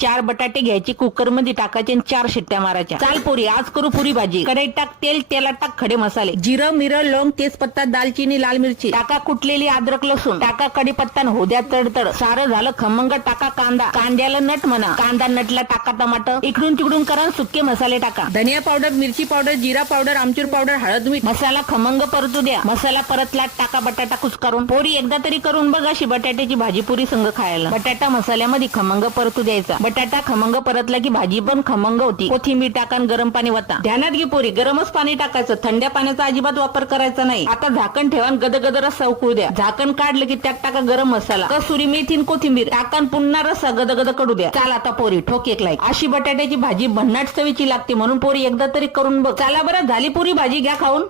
4 बटाटे घ्यायचे, कुकर मध्ये टाकायचे आणि 4 शिट्ट्या मारायच्या. चाल पोरी, आज करू पुरी भाजी. कढईत टाक तेल, तेलात टाक खडे मसाले, जिरं, मिरं, लवंग, तेजपत्ता, दालचिनी, लाल मिरची टाका, कुटलेली अद्रक लसूण टाका, कढीपत्ता होद्या तडतड. सारं झालं खमंग, टाका कांदा, कांद्याला नट म्हणा, कांदा नटला टाका टमाटर, इकडून तिकडून करा, सुके मसाले टाका, धनिया पावडर, मिरची पावडर, जिरा पावडर, आमचूर पावडर, हळद, मीठ, मसाला खमंग परतू द्या. मसाला परतला टाका बटाटा कुस्करून. पोरी एकदा तरी करून बघ अशी बटाट्याची भाजी पुरी संग खायला. बटाटा मसाल्यामध्ये खमंग परतू द्यायचा. बटाटा खमंग परतला की भाजी पण खमंग होती. कोथिंबीर टाका, गरम पाणी वता. ध्यानात घे पोरी, गरमच पाणी टाकायचं, थंड्या पाण्याचा अजिबात वापर करायचा नाही. आता झाकण ठेवा, गदगद रस्सा उकळू द्या. झाकण काढलं की त्यात टाका गरम मसाला, कसुरी मेथी, कोथिंबीर टाका, पुन्हा रस्सा गदगद कडू द्या. चाल आता पोरी ठोक एक लाईक. अशी बटाट्याची भाजी भन्नाट चवीची लागते, म्हणून पोरी एकदा तरी करून बघ. चला बरं, झाली पुरी भाजी, घ्या खाऊन.